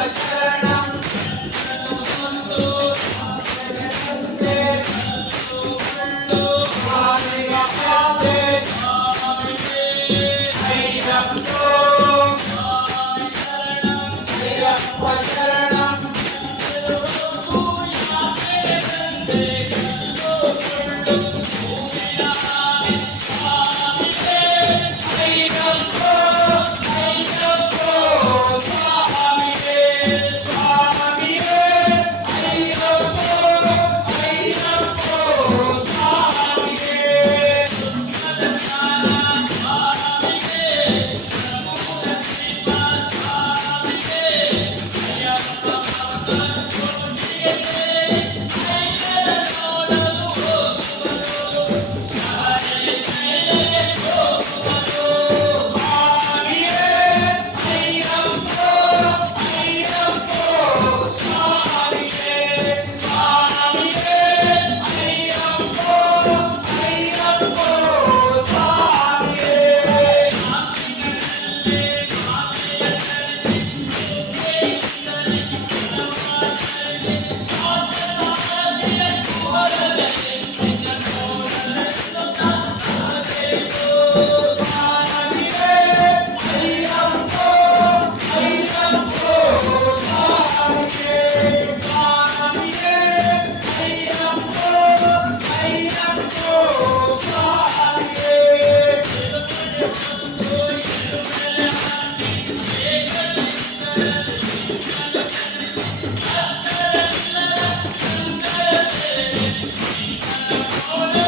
Yeah. Oh, no.